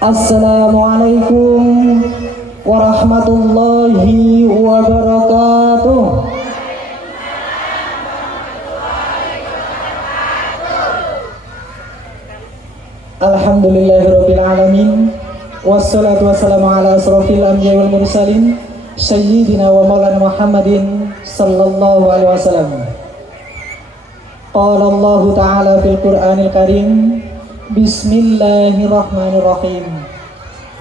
Assalamualaikum warahmatullahi wabarakatuh. Alhamdulillahirabbil alamin. Wassalatu wassalamu ala asrofil anbiya'i wal mursalin sayyidina wa maulana Muhammadin sallallahu alaihi wasallam. Qala Allah ta'ala fil Qur'anil Karim, Bismillahirrahmanirrahim.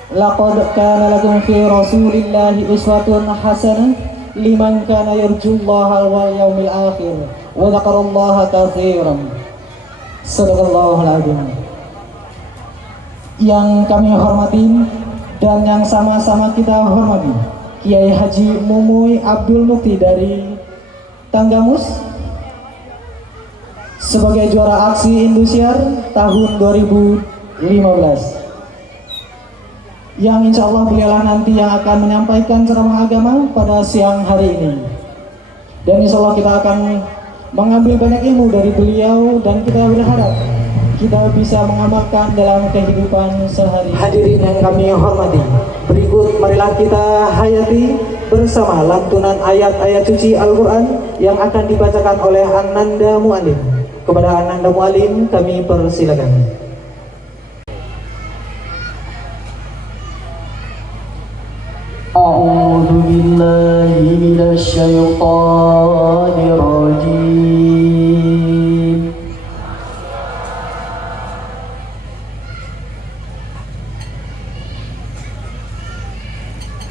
Laqad kana lakum fi Rasulillahi uswatun hasanah liman kana yarjullaha wal yawmil akhir wa dzakarallaha katsiran. Shadaqallahul adzim. Yang kami hormati dan yang sama-sama kita hormati, Kiai Haji Mumuy Abdul Mukti dari Tanggamus sebagai juara aksi Indosiar tahun 2015, yang insya Allah beliaulah nanti yang akan menyampaikan ceramah agama pada siang hari ini, dan insya Allah kita akan mengambil banyak ilmu dari beliau dan kita berharap kita bisa mengamalkan dalam kehidupan sehari. Hadirin yang kami hormati, berikut marilah kita hayati bersama lantunan ayat-ayat suci Al-Quran yang akan dibacakan oleh Ananda Mu'alim. Kepada Ananda Mu'alim kami persilakan. A'udzu billahi minasy syaithanir rajim.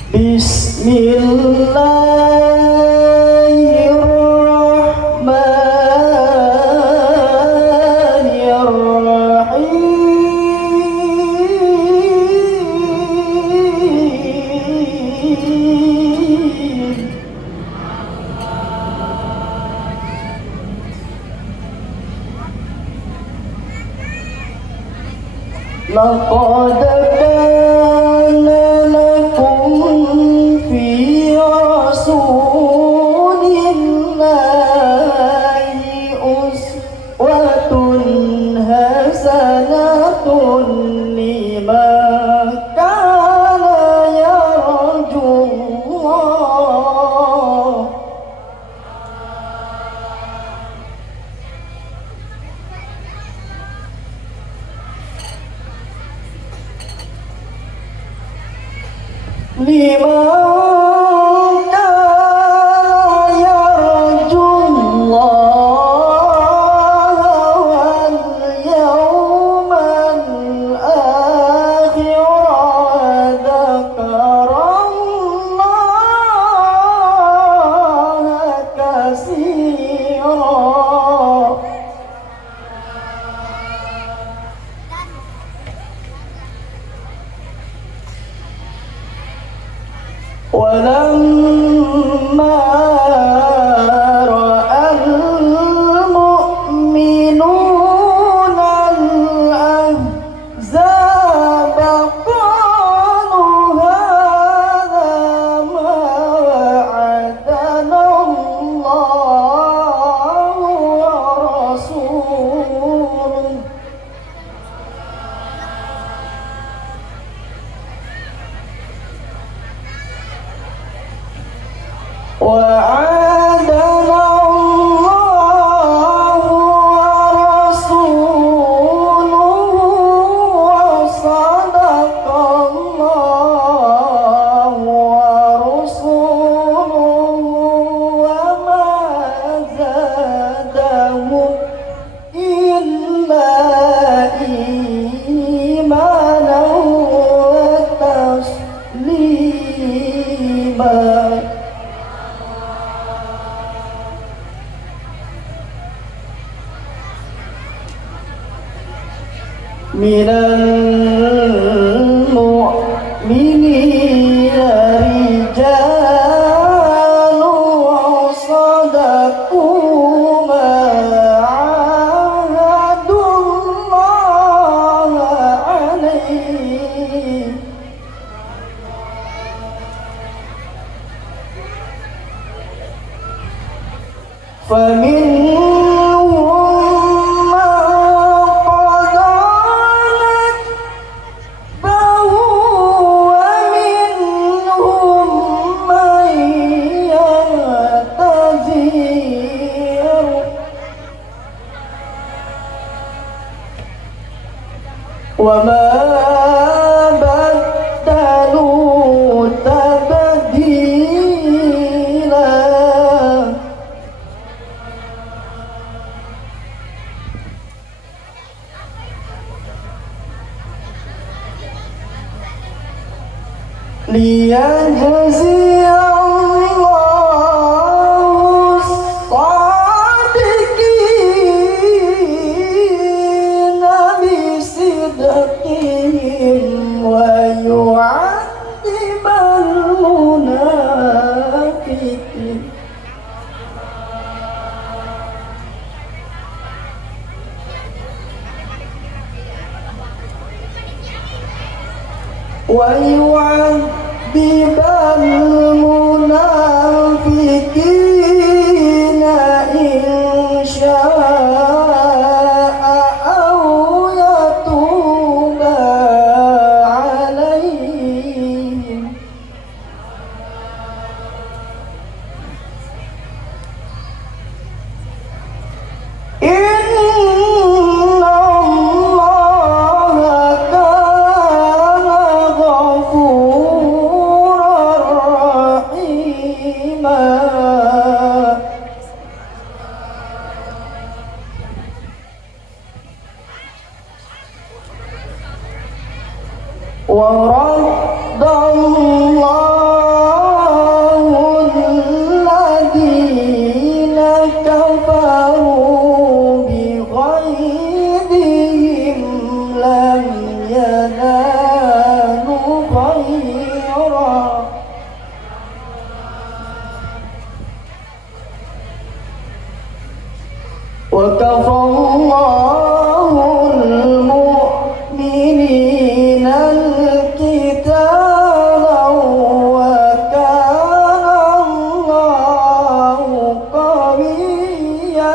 Bismillahirrahmanirrahim. Laqad kana lakum fi Rasulillahi uswatun hasanatun liman kana yarjullah walamma ra'al mu'minuna al-ahzaba qalu hadha ma wa'adana Allahu wa rasuluhu wa'adana Allahu wa rasuluhu wa sadaqallahu wa rasuluhu wa ma zadahum illa imanan wa taslima. Minal mu'minina rijalun sadaqu ma 'ahadullaha 'alaihi faminhum man qada nahbahu ليجزي الله الصادقين بصدقهم ويعذب المنافقين. ويعذب المنافقين إن شاء أو يتوب عليهم. ورد الله الذين كفروا بغيظهم لم ينالوا خيرا وكفى الله المؤمنين القتال وكان الله قويا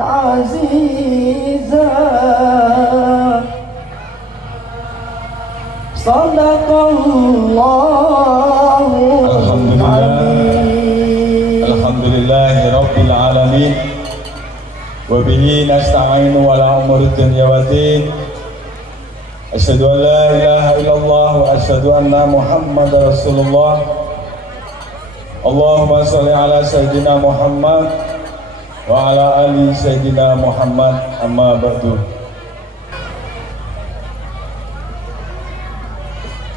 عزيزا. صدق الله العظيم. الحمد لله رب العالمين وبه نستعين على أمور الدنيا والدين. أشهد أن لا إله إلا الله وأشهد أن محمد رسول الله. اللهم صل على سيدنا محمد وعلى آل سيدنا محمد. أما بعد.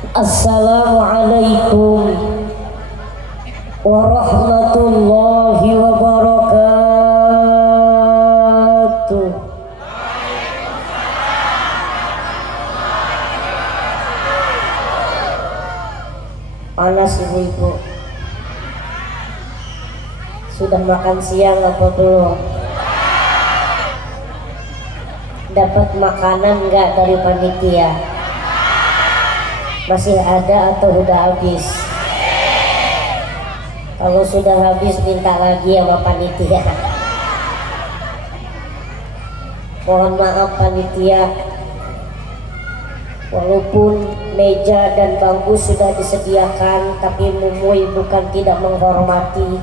Assalamualaikum warahmatullahi wabarakatuh. Panas ibu-ibu. Sudah makan siang apa belum? Dapat makanan enggak dari panitia? Masih ada atau udah habis? Kalau sudah habis minta lagi sama panitia. Mohon maaf panitia, walaupun meja dan bangku sudah disediakan, tapi Mumuy bukan tidak menghormati,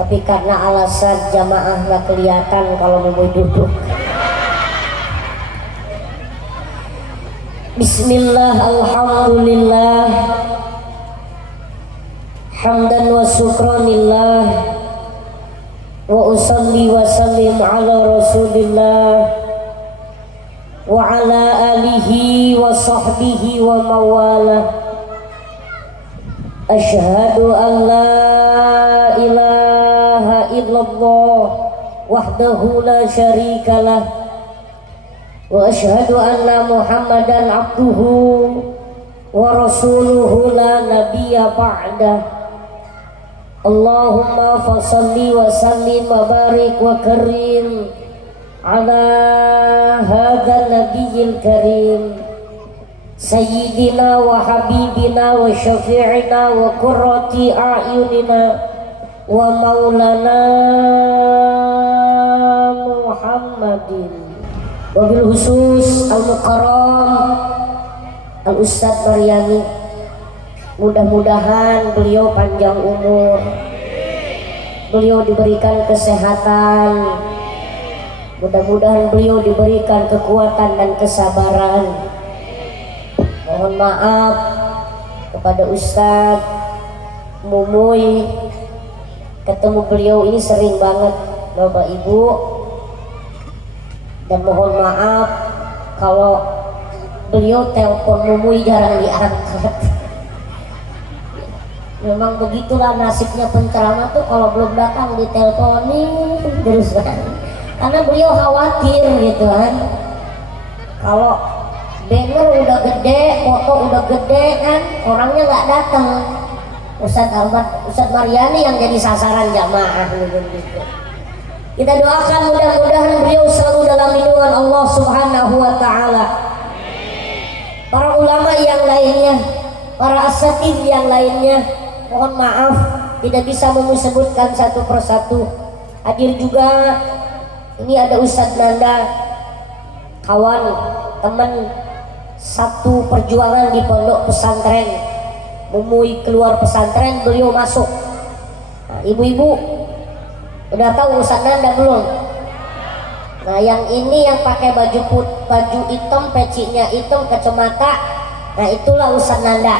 tapi karena alasan jamaah nggak kelihatan kalau Mumuy duduk. Bismillah, alhamdulillah, hamdan wa syukranillah, wa usalli wa sallim ala rasulillah wa ala alihi wa sahbihi wa mawala. Ashhadu an la ilaha illallah wahdahu la syarikalah wa ashhadu anna Muhammadan abduhu wa rasuluhu la nabiyya ba'da. Allahumma fasalli wa sallim wa barik wa karim ala hadha nabiyil karim sayyidina wa habibina wa syafi'ina wa qurrati a'yunina wa maulana Muhammadin. Wabil khusus Al-Mukarram Al-Ustadz Maryani, mudah-mudahan beliau panjang umur, beliau diberikan kesehatan, mudah-mudahan beliau diberikan kekuatan dan kesabaran. Mohon maaf kepada Ustadz Mumuy, ketemu beliau ini sering banget Bapak Ibu, dan mohon maaf kalau beliau telepon Mumuy jarang diangkat. Memang begitulah nasibnya penceramah tuh, kalau belum datang diteleponin terus kan. Karena beliau khawatir gitu kan. Kalau banner udah gede, foto udah gede kan, orangnya nggak datang. Ustadz Maryani yang jadi sasaran jamaah gitu. Kita doakan mudah-mudahan beliau selalu dalam lindungan Allah Subhanahu wa taala. Para ulama yang lainnya, para asatidz yang lainnya, mohon maaf tidak bisa menyebutkan satu persatu. Hadir juga ini ada Ustadz Nanda, kawan, teman satu perjuangan di pondok pesantren. Mumui keluar pesantren, beliau masuk. Nah, ibu-ibu udah tahu Ustadz Nanda belum? Nah, yang ini yang pakai baju hitam, pecinya hitam, kacamata. Nah, itulah Ustadz Nanda.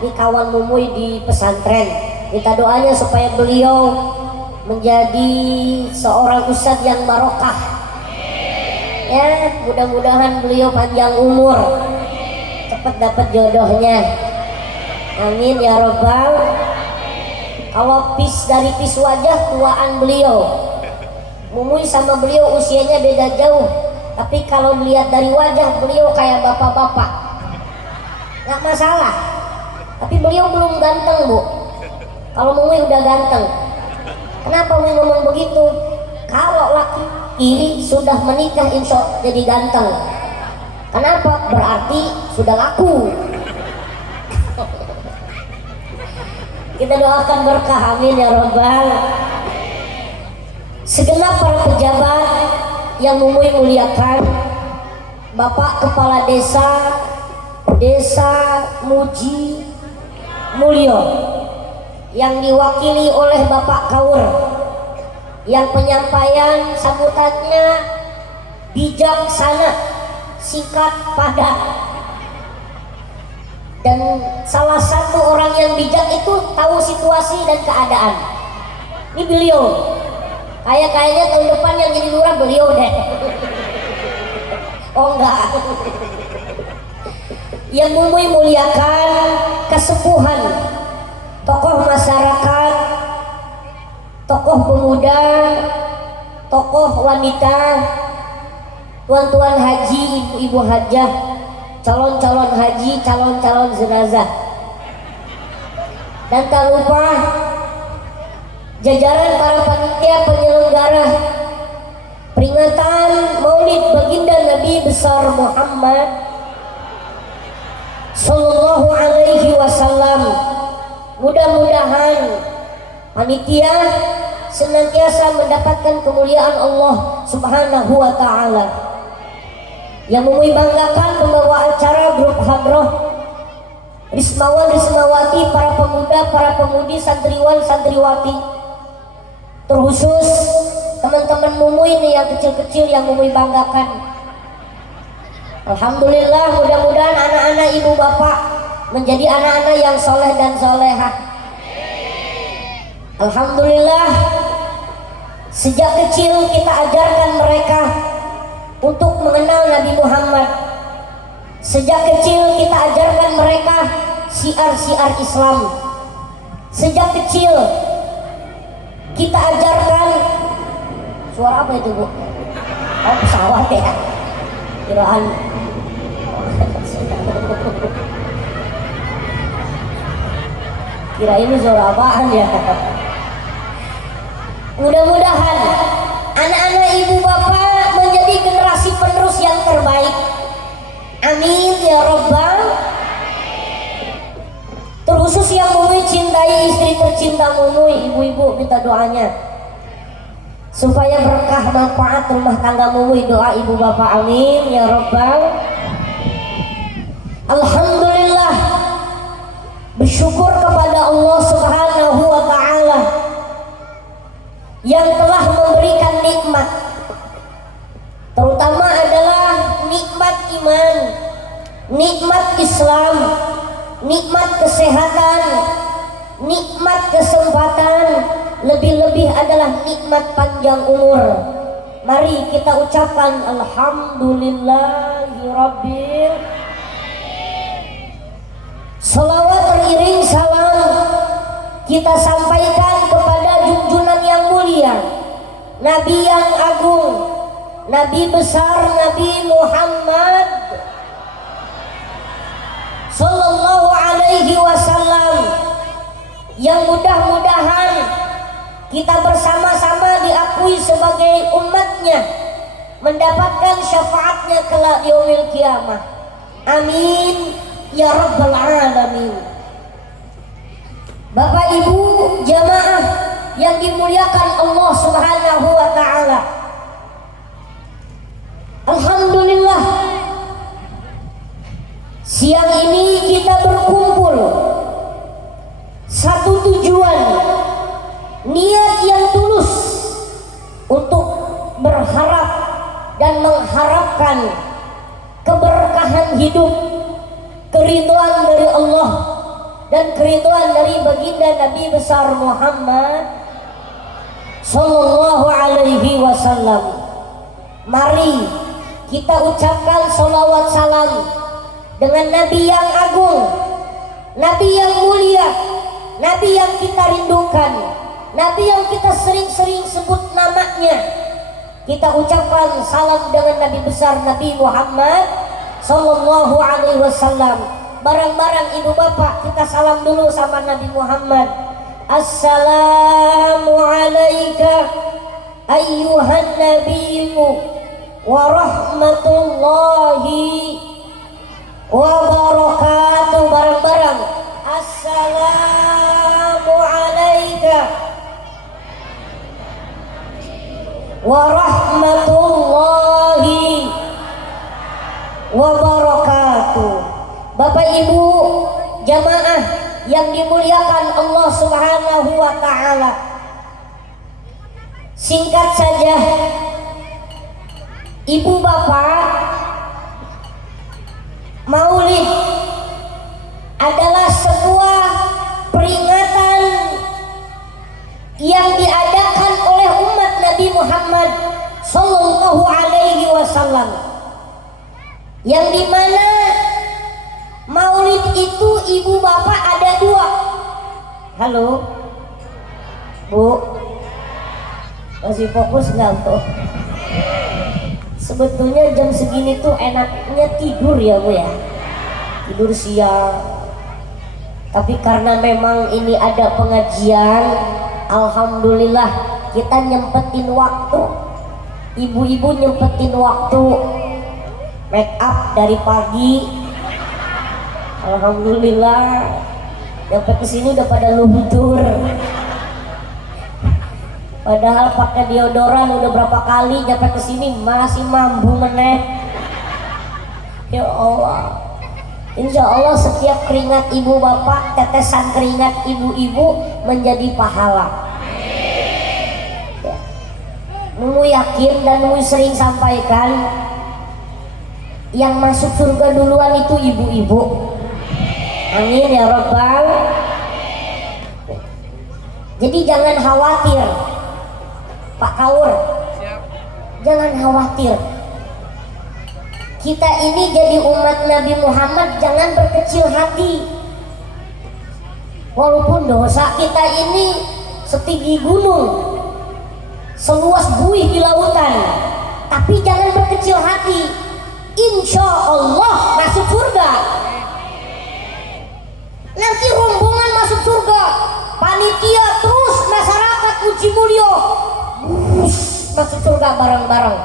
Ini kawan Mumui di pesantren. Kita doanya supaya beliau menjadi seorang ustadz yang barokah. Ya, mudah-mudahan beliau panjang umur, cepat dapat jodohnya. Amin ya robbal. Kalau dari pis wajah tuaan beliau, Mumui sama beliau usianya beda jauh, tapi kalau melihat dari wajah beliau kayak bapak-bapak, nggak masalah. Tapi beliau belum ganteng, Bu. Kalau Mumui udah ganteng. Kenapa Mumui ngomong begitu? Kalau laki kiri sudah menikah insya Allah jadi ganteng. Kenapa? Berarti sudah laku. Kita doakan berkah, amin ya robbal. Segenap para pejabat yang Mumui muliakan, Bapak Kepala Desa Muji Mulyo yang diwakili oleh Bapak Kaur, yang penyampaian sambutannya bijaksana, singkat, padat, dan salah satu orang yang bijak itu tahu situasi dan keadaan. Ini beliau. Kayaknya tahun depan yang jadi lurah beliau deh. Oh enggak. Yang Mumui muliakan kesepuhan, tokoh masyarakat, tokoh pemuda, tokoh wanita, tuan-tuan haji, ibu-ibu hajah, calon-calon haji, calon-calon jenazah, dan tak lupa jajaran para panitia penyelenggara peringatan Maulid Baginda Nabi besar Muhammad Sallallahu Alaihi Wasallam. Mudah-mudahan panitia senantiasa mendapatkan kemuliaan Allah Subhanahu wa Ta'ala. Yang Mumui banggakan membawa acara grup hadroh, Rismawan Rismawati, para pemuda, para pemudi, santriwan santriwati, terkhusus teman-teman Mumui ini yang kecil-kecil yang Mumui banggakan. Alhamdulillah, mudah-mudahan anak-anak ibu bapak menjadi anak-anak yang soleh dan solehah. Alhamdulillah, sejak kecil kita ajarkan mereka untuk mengenal Nabi Muhammad. Sejak kecil kita ajarkan mereka syiar-syiar Islam. Sejak kecil kita ajarkan, suara apa itu, Bu? Oh, pesawat ya. Kiraan. Kira ini suara apaan ya? Mudah-mudahan anak-anak ibu bapak menjadi generasi penerus yang terbaik. Amin ya robbal. Terkhusus yang Mumui cintai istri tercinta Mumui, ibu-ibu minta doanya supaya berkah manfaat rumah tangga Mumui. Doa ibu bapak, amin ya robbal. Alhamdulillah, bersyukur kepada Allah Subhanahu wa Ta'ala yang telah memberikan nikmat, terutama adalah nikmat iman, nikmat Islam, nikmat kesehatan, nikmat kesempatan, lebih-lebih adalah nikmat panjang umur. Mari kita ucapkan alhamdulillahirabbil. Salawat teriring salam kita sampaikan kepada junjungan yang mulia, Nabi yang agung, Nabi besar, Nabi Muhammad Sallallahu Alaihi Wasallam, yang mudah-mudahan kita bersama-sama diakui sebagai umatnya, mendapatkan syafaatnya kelak di yaumil kiamah. Amin ya rabbal alamin. Bapak Ibu jamaah yang dimuliakan Allah Subhanahu wa taala, alhamdulillah siang ini kita berkumpul satu tujuan, niat yang tulus untuk berharap dan mengharapkan keberkahan hidup, keridhaan dari Allah dan keridhaan dari baginda Nabi besar Muhammad Sallallahu Alaihi Wasallam. Mari kita ucapkan salawat salam dengan Nabi yang agung, Nabi yang mulia, Nabi yang kita rindukan, Nabi yang kita sering-sering sebut namanya. Kita ucapkan salam dengan Nabi besar Nabi Muhammad Sallallahu Alaihi Wasallam. Barang-barang ibu bapak kita salam dulu sama Nabi Muhammad. Assalamu alayka ayyuhan nabiyyu wa rahmatullahi wa barakatuh. Barang-barang assalamu alayka wa rahmatullahi wa barakatuh. Bapak Ibu jamaah yang dimuliakan Allah Subhanahu wa taala, singkat saja, Ibu Bapak, Maulid adalah sebuah peringatan yang diadakan oleh umat Nabi Muhammad Sallallahu Alaihi Wasallam, yang dimana Maulid itu ibu bapak ada dua. Halo Bu, masih fokus nggak tuh? Sebetulnya jam segini tuh enaknya tidur ya Bu ya, tidur siang. Tapi karena memang ini ada pengajian, alhamdulillah kita nyempetin waktu. Ibu-ibu nyempetin waktu make up dari pagi. Alhamdulillah, sampai kesini udah pada luntur. Padahal pakai deodoran udah berapa kali, sampai kesini masih mampu meneh. Ya Allah, insya Allah setiap keringat ibu bapak, tetesan keringat ibu-ibu menjadi pahala. Ya. Mulu yakin dan mulu sering sampaikan, yang masuk surga duluan itu ibu-ibu. Amin ya Rabbal. Jadi jangan khawatir Pak Kaur, jangan khawatir. Kita ini jadi umat Nabi Muhammad, jangan berkecil hati. Walaupun dosa kita ini setinggi gunung, seluas buih di lautan, tapi jangan berkecil hati. Insya Allah masuk surga. Nanti rombongan masuk surga, panitia terus masyarakat Uji Mulyo masuk surga bareng-bareng.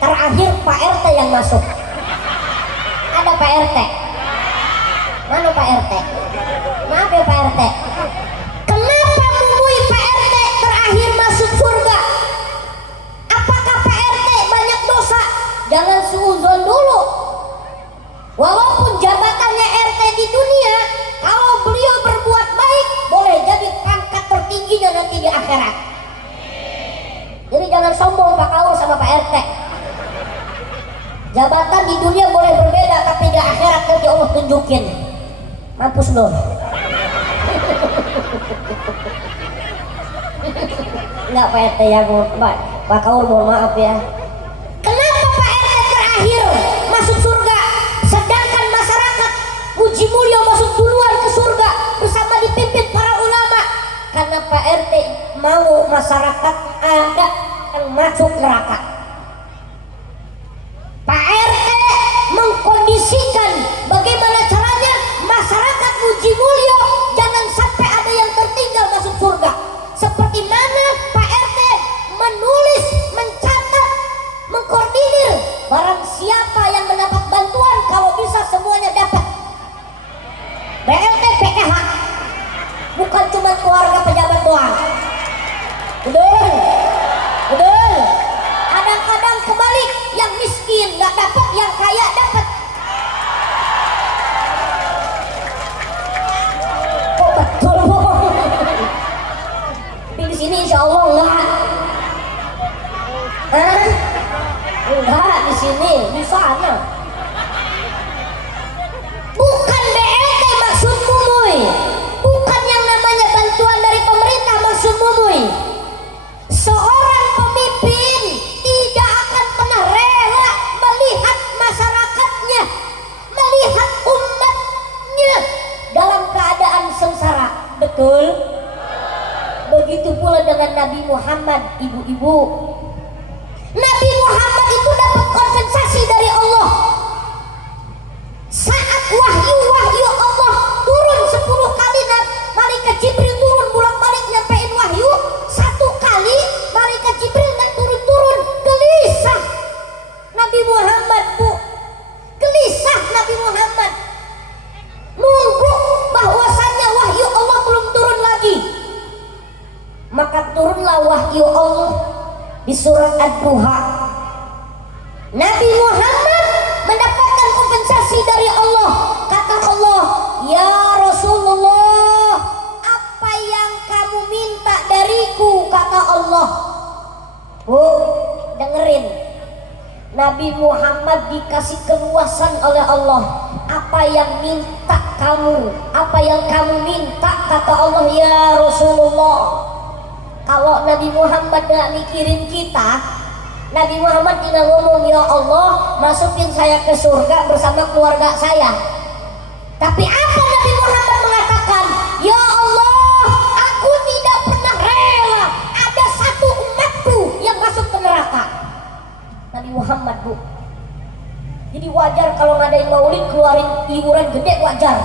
Terakhir Pak RT yang masuk. Ada Pak RT? Mana Pak RT? Maaf ya Pak RT. Kenapa mumui Pak RT terakhir masuk surga? Apakah Pak RT banyak dosa? Jangan suudzon dulu. Walaupun jabatannya RT di dunia, kalau beliau berbuat baik, boleh jadi pangkat tertingginya nanti di akhirat. Jadi jangan sombong Pak Kaur sama Pak RT. Jabatan di dunia boleh berbeda, tapi di akhirat nanti Allah tunjukin. Mampus loh. Enggak Pak RT ya, Pak Kaur mohon maaf ya. Kenapa Pak RT terakhir masuk surga, sedangkan masyarakat Uji Mulyo masuk duluan ke surga bersama dipimpin para masyarakat ada yang masuk neraka. Pak RT mengkondisikan bagaimana caranya masyarakat Muji Mulyo jangan sampai ada yang tertinggal masuk surga. Seperti mana Pak RT menulis, mencatat, mengkoordinir barang siapa yang mendapat bantuan, kalau bisa semuanya dapat. BLT PKH bukan cuma keluarga pejabat doang. Betul, betul. Kadang-kadang kebalik, yang miskin nggak dapat, yang kaya dapat. Kok betul? Tapi di sini insya Allah enggak. Enggak di sini, di sana. Bukan BLT maksudmu, Muy. Bukan yang namanya bantuan dari pemerintah maksudmu, Muy. Seorang pemimpin tidak akan pernah rela melihat masyarakatnya, melihat umatnya dalam keadaan sengsara. Betul? Begitu pula dengan Nabi Muhammad, ibu-ibu. Nabi Muhammad itu dapat kompensasi dari Allah. Saat wahyu Allah turun 10 kali, malaikat Jibril turun bolak-balik nyampein wahyu. 1 kali malaikat Jibril nggak turun-turun, gelisah Nabi Muhammad, Bu. Gelisah Nabi Muhammad. Nunggu bahwasannya wahyu Allah belum turun lagi. Maka turunlah wahyu Allah di surat Ad-Duha. Nabi Muhammad mendapatkan kompensasi dari Allah. Kata Allah, ya Rasulullah, apa yang kamu minta dariku? Kata Allah. Bu, dengerin. Nabi Muhammad dikasih keluasan oleh Allah. Apa yang minta kamu? Apa yang kamu minta? Kata Allah, ya Rasulullah. Kalau Nabi Muhammad gak mikirin kita, Nabi Muhammad tinggal ngomong, ya Allah, masukin saya ke surga bersama keluarga saya. Tapi apa Nabi Muhammad mengatakan? Ya Allah, aku tidak pernah rela ada satu umatku yang masuk ke neraka. Nabi Muhammad, Bu. Jadi wajar kalau ngadain maulid keluarin iuran gede, wajar.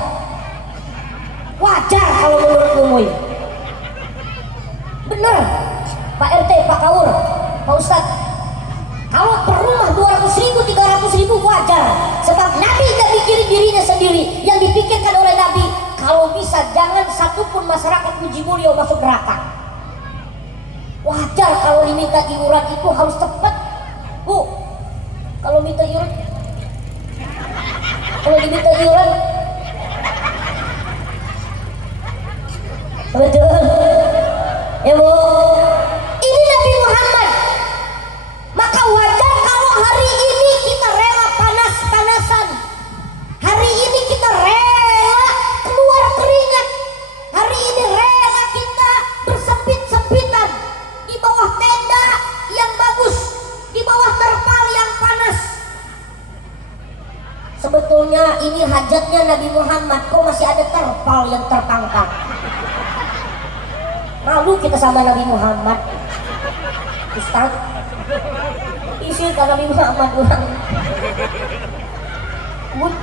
Wajar kalau menurut Umuy. Bener, Pak RT, Pak Kaur, Pak Ustadz. Kalau per rumah 200.000, 300.000 wajar. Sebab Nabi gak mikirin dirinya sendiri. Yang dipikirkan oleh Nabi, kalau bisa jangan satupun masyarakat Muji Mulyo masuk neraka. Wajar kalau diminta iuran itu harus tepat, Bu. Kalau minta iuran, kalau diminta iuran, betul. Ya, Bu. Ini Nabi Muhammad. Maka wajar kalau hari ini kita rela panas-panasan. Hari ini kita rela keluar keringat. Hari ini rela kita bersempit-sempitan di bawah tenda yang bagus, di bawah terpal yang panas. Sebetulnya ini hajatnya Nabi Muhammad. Kok masih ada terpal yang tertangkap? Malu kita sama Nabi Muhammad. Ustaz, isi kata Nabi Muhammad orang.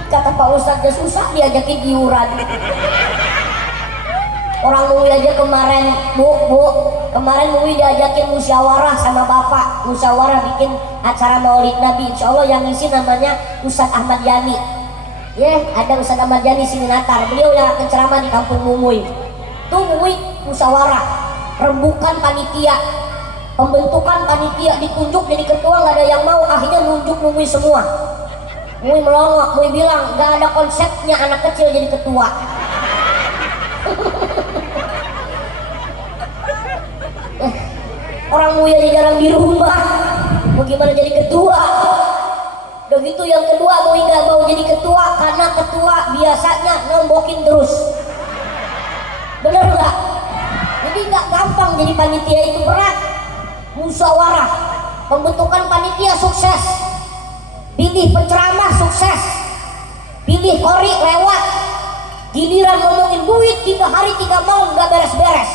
Kata Pak Ustaz, udah susah diajakin iuran. Orang Muwi aja kemarin, kemarin Muwi diajakin musyawarah sama Bapak. Musyawarah bikin acara maulid Nabi. Insya Allah yang ngisi namanya Ustaz Ahmad Yani. Ya, ada Ustaz Ahmad Yani Singinatar. Beliau yang akan ceramah di kampung Muwi. Tuh Muwi musyawarah, rembukan panitia, pembentukan panitia, ditunjuk jadi ketua, nggak ada yang mau, akhirnya nunjuk Muwi semua. Muwi melongok, Muwi bilang nggak ada konsepnya anak kecil jadi ketua. Orang Muwi aja jarang di rumah, mau gimana jadi ketua? Begitu yang kedua, Muwi nggak mau jadi ketua karena ketua biasanya nombokin terus. Bener nggak? Jadi nggak gampang jadi panitia, itu berat. Musyawarah, pembentukan panitia sukses, pilih penceramah sukses, pilih kori lewat, giliran ngomongin duit 3 hari 3 malam nggak beres-beres.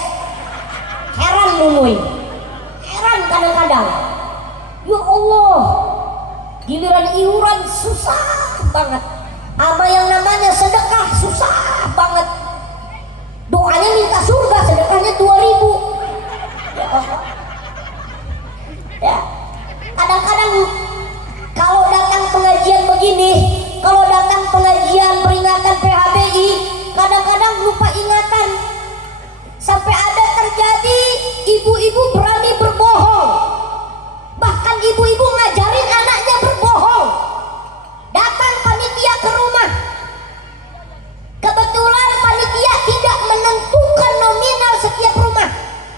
Heran Mumuy. kadang-kadang. Ya Allah, giliran iuran susah banget. Ama yang namanya sedekah susah banget. Doanya minta surga, sedekahnya 2.000. Ya Allah. Ya, kadang-kadang kalau datang pengajian begini, kalau datang pengajian peringatan PHBI, kadang-kadang lupa ingatan. Sampai ada terjadi ibu-ibu berani berbohong. Bahkan ibu-ibu ngajarin anaknya berbohong. Datang panitia ke rumah. Kebetulan panitia tidak menentukan nominal setiap rumah.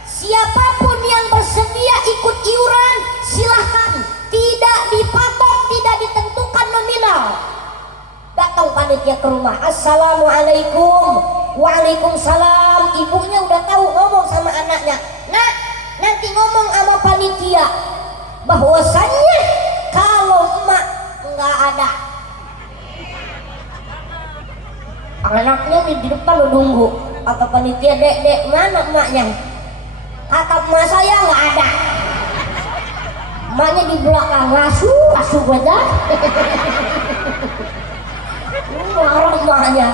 Siapapun yang bersedia ikut iuran, silahkan. Tidak dipatok, tidak ditentukan nominal. Datang panitia ke rumah. Assalamualaikum. Waalaikumsalam. Ibunya udah tahu, ngomong sama anaknya. Nak, nanti ngomong sama panitia bahwasannya kalau emak nggak ada, anaknya di depan lo nunggu. Kata panitia, dek mana emaknya? Kata emak saya nggak ada. Emaknya di belakang, lasu aja. Orang emaknya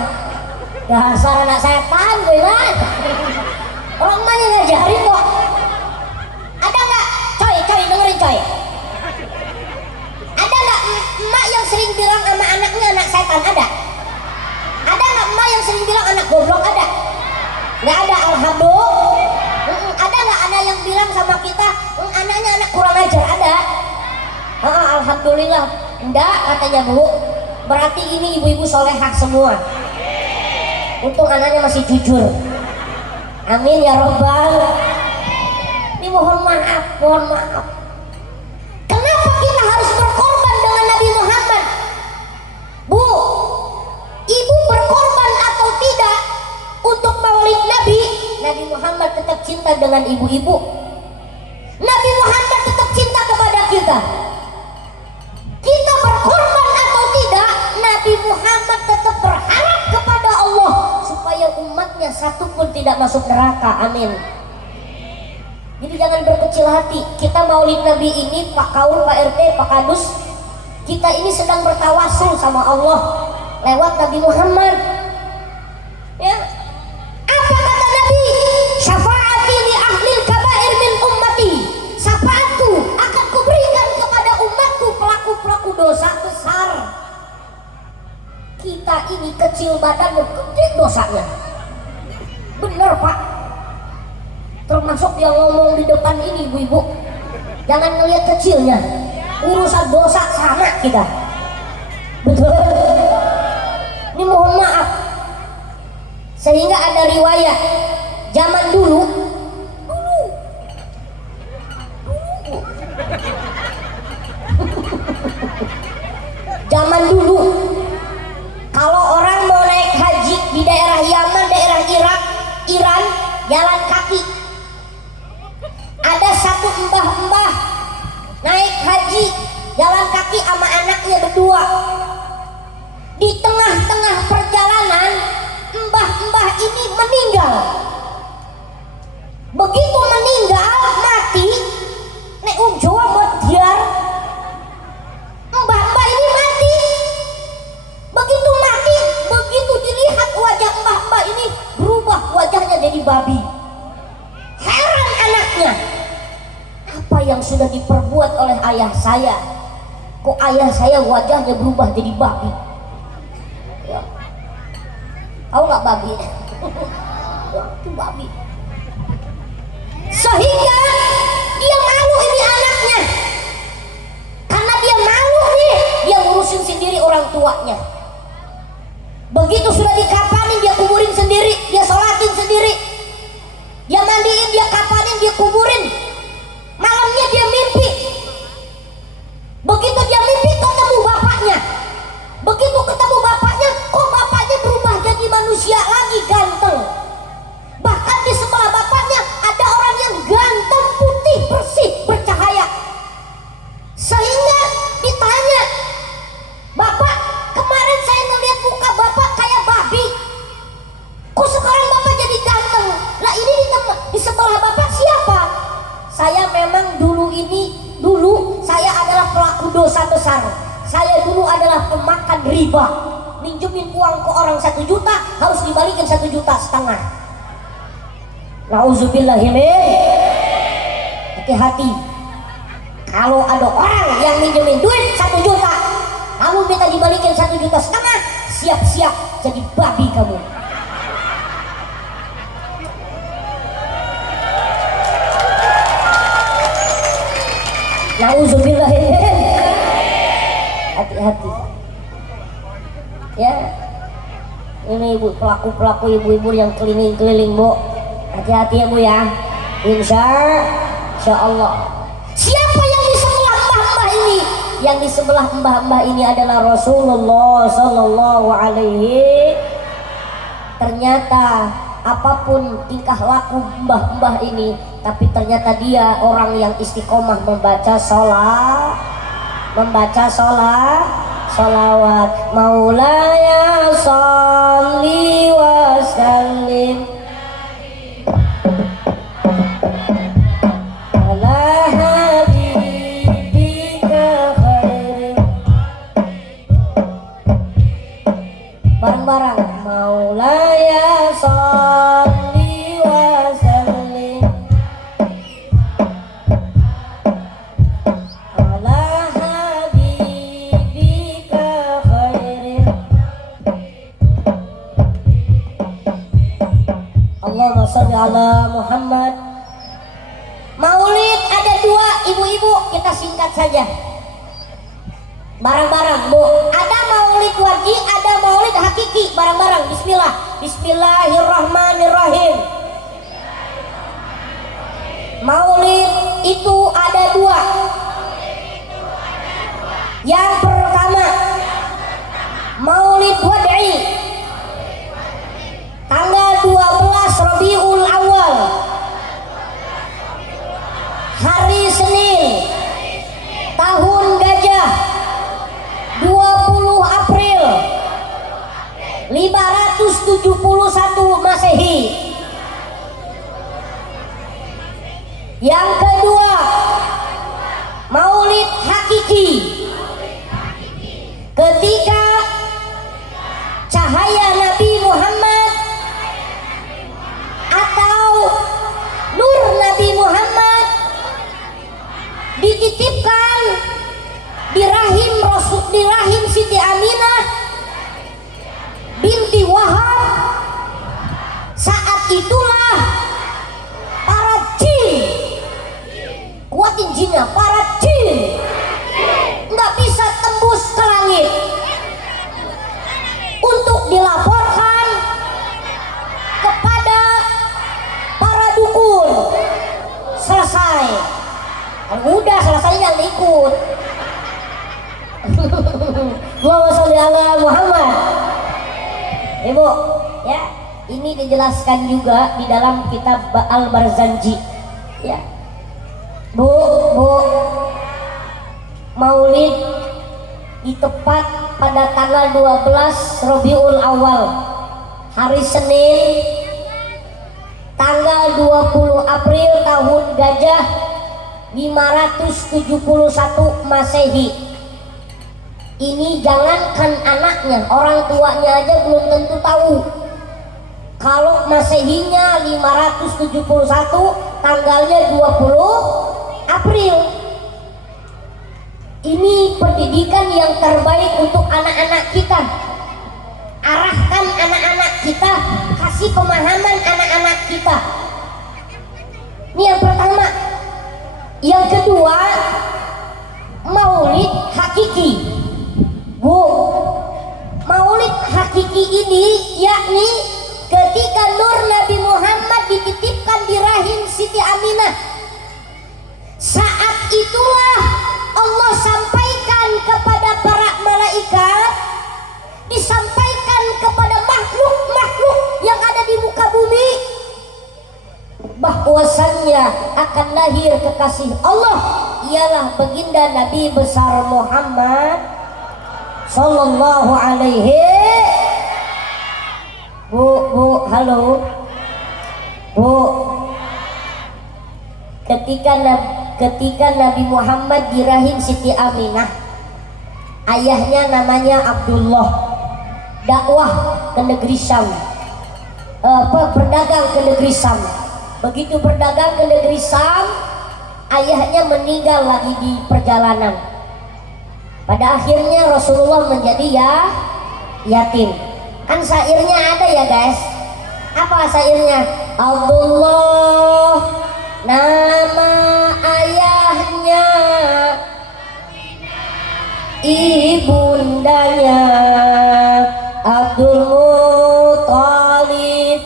dasar anak setan gue kan. Orang emaknya ngajarin kok. Ada nggak coy dengerin coy, ada nggak emak yang sering bilang sama anaknya anak setan? Ada nggak emak yang sering bilang anak goblok? Ada nggak? Ada. Alhamdulillah. Ada nggak anak yang bilang sama kita anaknya anak kurang ajar? Ada. Alhamdulillah. Enggak katanya Bu, berarti ini ibu-ibu solehah semua. Untung anaknya masih jujur. Amin ya robbal. Ini mohon maaf. Kenapa kita harus berkorban dengan Nabi Muhammad? Bu, ibu berkorban atau tidak untuk maulid Nabi, Nabi Muhammad tetap cinta dengan ibu-ibu. Nabi Muhammad tetap cinta kepada kita. Kita berkorban atau tidak, Nabi Muhammad tetap berharap kepada Allah supaya umatnya satu pun tidak masuk neraka. Amin. Jadi jangan berkecil hati. Kita maulid Nabi ini, Pak Kaul, Pak RT, Pak Kadus, kita ini sedang bertawasul sama Allah lewat Nabi Muhammad. Ya. Apa kata Nabi? Syafaati li ahlil kabair min ummati. Syafaatku akan kuberikan kepada umatku pelaku-pelaku dosa besar. Kita ini kecil badan, gede dosanya. Bener Pak. Termasuk yang ngomong di depan ini ibu-ibu, jangan ngelihat kecilnya, urusan dosa sama kita. Betul. Ini mohon maaf. Sehingga ada riwayat zaman dulu zaman dulu kalau orang mau naik haji di daerah Yaman, daerah Irak, Iran, jalan kaki. Ada satu mbah-mbah naik haji jalan kaki sama anaknya berdua. Di tengah-tengah perjalanan mbah-mbah ini meninggal. Begitu meninggal, mati, nek Jawa modiar, mbah-mbah ini mati. Begitu mati, begitu dilihat wajah mbah-mbah ini berubah, wajahnya jadi babi. Heran anaknya, apa yang sudah diperbuat oleh ayah saya? Kok ayah saya wajahnya berubah jadi babi? Ya. Tahu nggak babi? Ya, itu babi. Sehingga dia malu ini anaknya. Karena dia malu nih, dia ngurusin sendiri orang tuanya. Begitu sudah dikapanin, dia kuburin sendiri, dia sholatin sendiri. Dia mandiin, dia kapanin, dia kuburin. Malamnya dia mimpi. Begitu dia mimpi ketemu bapaknya. Begitu ketemu bapaknya, kok bapaknya berubah jadi manusia lagi, ganteng. Bahkan disebut besar. Saya dulu adalah pemakan riba. Minjemin uang ke orang 1 juta harus dibalikin 1,5 juta. Nauzubillahimin. Hati-hati. Kalau ada orang yang minjemin duit 1 juta lalu minta dibalikin 1,5 juta, siap-siap jadi babi kamu. Nauzubillahimin. Hati-hati ya, ini ibu, pelaku ibu-ibu yang keliling-keliling, Bu, hati-hati ya Bu ya. Insya Allah. Siapa yang di sebelah mbah-mbah ini? Yang di sebelah mbah-mbah ini adalah Rasulullah Sallallahu Alaihi. Ternyata apapun tingkah laku mbah-mbah ini, tapi ternyata dia orang yang istiqomah membaca salawat. Maulaya sholli wa sallim ala habibika khairi. Bareng-bareng. Maulaya sholli wa sallim ala habibika khairi. Allahumma sholli ala Muhammad. Maulid ada 2, ibu-ibu, kita singkat saja. Barang-barang, Bu. Ada maulid wajib, ada maulid hakiki. Barang-barang. Bismillah. Bismillahirrahmanirrahim. Maulid itu ada 2. Yang pertama, maulid wad'i, tanggal 12 Rabiul Awal, hari Senin, tahun gajah, 20 April 571 Masehi. Yang kedua, maulid hakiki, ketika cahaya Nabi Muhammad atau nur Nabi Muhammad dititipkan di rahim Rasul, di rahim Siti Aminah binti Wahab. Saat itulah para jin, kuatin jinnya, para jin nggak bisa tembus ke langit untuk dilaporkan kepada para dukun. Selesai, udah selesai, yang ikut. Allahumma sholli ala Muhammad. Ibu, ya, ini dijelaskan juga di dalam kitab Al-Barzanji. Ya, Bu, maulid ditepat pada tanggal 12 Rabiul Awal, hari Senin, tanggal 20 April tahun gajah 571 Masehi. Ini jangankan anaknya, orang tuanya aja belum tentu tahu. Kalau Masehinya 571, tanggalnya 20 April. Ini pendidikan yang terbaik untuk anak-anak kita. Arahkan anak-anak kita, kasih pemahaman anak-anak kita. Ini yang pertama. Yang kedua, maulid hakiki. Bu, maulid hakiki ini yakni ketika nur Nabi Muhammad dititipkan di rahim Siti Aminah. Saat itulah Allah sampaikan kepada para malaikat, disampaikan kepada makhluk-makhluk yang ada di muka bumi, bahwasannya akan lahir kekasih Allah, ialah baginda Nabi besar Muhammad Sallallahu Alaihi. Bu, halo, Bu. Ketika Nabi Muhammad di rahim Siti Aminah, Ayahnya namanya Abdullah, dakwah ke negeri Syam, berdagang ke negeri Syam. Begitu berdagang ke negeri Syam, ayahnya meninggal lagi di perjalanan. Pada akhirnya Rasulullah menjadi yatim. Kan syairnya ada ya guys. Apa syairnya? Abdullah nama ayahnya, ibundanya Abdul Muthalib,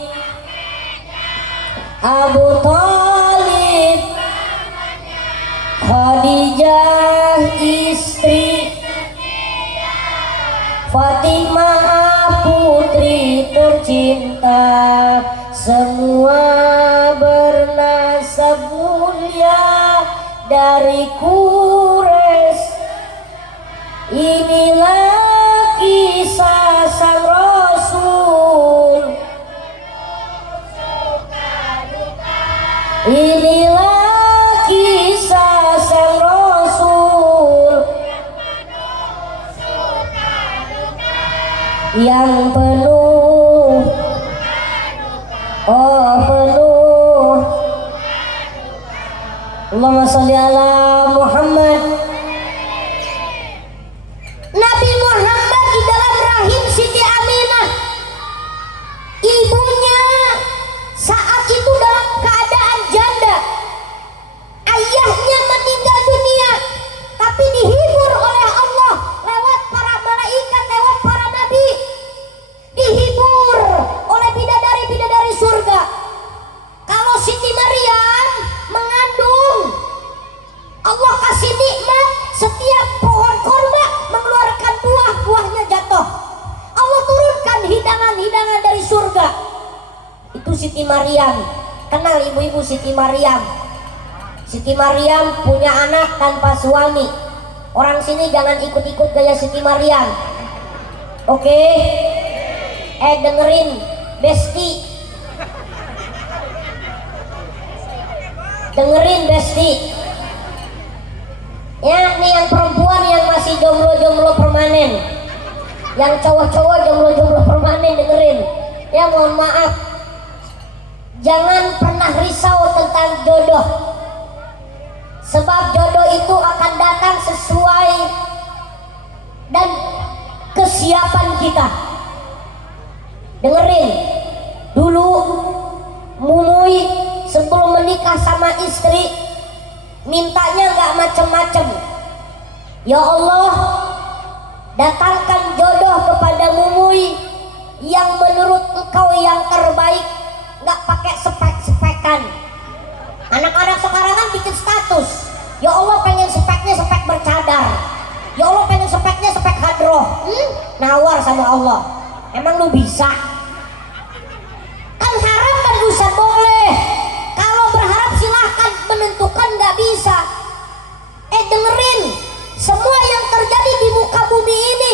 Abu Thalib, Khadijah istri, Fatimah putri tercinta, semua bernasab mulia dari Quraisy. Inilah kisah sang Rasul, inilah kisah sang Rasul yang penuh, penuh. Allahumma sholli ala Muhammad. Nabi Muhammad di dalam rahim Siti Aminah, ibunya saat itu dalam keadaan janda. Ayahnya meninggal dunia, tapi dihibur oleh Allah lewat para malaikat, lewat para nabi. Dihibur oleh bidadari-bidadari surga. Kalau Siti Maryam mengandung, Allah kasih nikmat, setiap pohon korma mengeluarkan buah-buahnya jatuh. Allah turunkan hidangan-hidangan dari surga. Itu Siti Maryam. Kenal ibu-ibu Siti Maryam? Siti Maryam punya anak tanpa suami. Orang sini jangan ikut-ikut gaya Siti Maryam. Oke? Dengerin Besti. Dengerin Besti. Ya, ini yang perempuan yang masih jomblo-jomblo permanen, yang cowok-cowok jomblo-jomblo permanen, dengerin. Ya, mohon maaf, jangan pernah risau tentang jodoh, sebab jodoh itu akan datang sesuai dan kesiapan kita. Dengerin, dulu Mumuy sebelum menikah sama istri mintanya gak macem-macem. Ya Allah, datangkan jodoh kepada Mumuy yang menurut engkau yang terbaik, gak pakai spek-spekan. Anak-anak sekarang kan bikin status, ya Allah pengen speknya spek bercadar, ya Allah pengen speknya spek hadroh. Nawar sama Allah, emang lu bisa? Kan haram kan bisa boleh. Kalau berharap silahkan, menentukan nggak bisa. Dengerin, semua yang terjadi di muka bumi ini,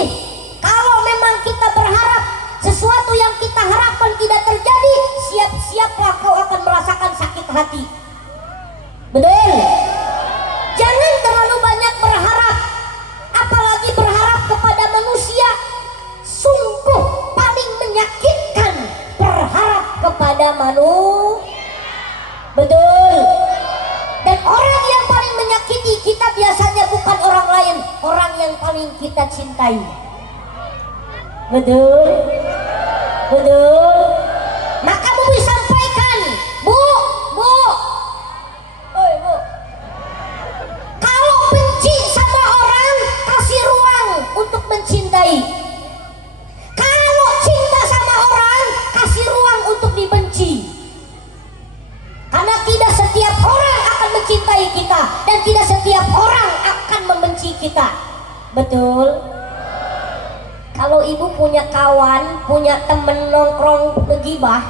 kalau memang kita berharap sesuatu yang kita harapkan tidak terjadi, siap-siaplah kau akan merasakan sakit hati. Betul? Jangan terlalu banyak berharap, apalagi berharap kepada manusia. Sungguh paling menyakitkan berharap kepada manusia. Betul? Dan orang yang paling menyakiti kita biasanya bukan orang lain, orang yang paling kita cintai. Betul? Betul? Maka Mumuy sampaikan, Bu, oi Bu, kalau benci sama orang, kasih ruang untuk mencintai. Kalau cinta sama orang, kasih ruang untuk dibenci. Karena tidak setiap orang akan mencintai kita, dan tidak setiap orang akan membenci kita. Betul? Kalau ibu punya kawan, punya temen nongkrong ngegibah,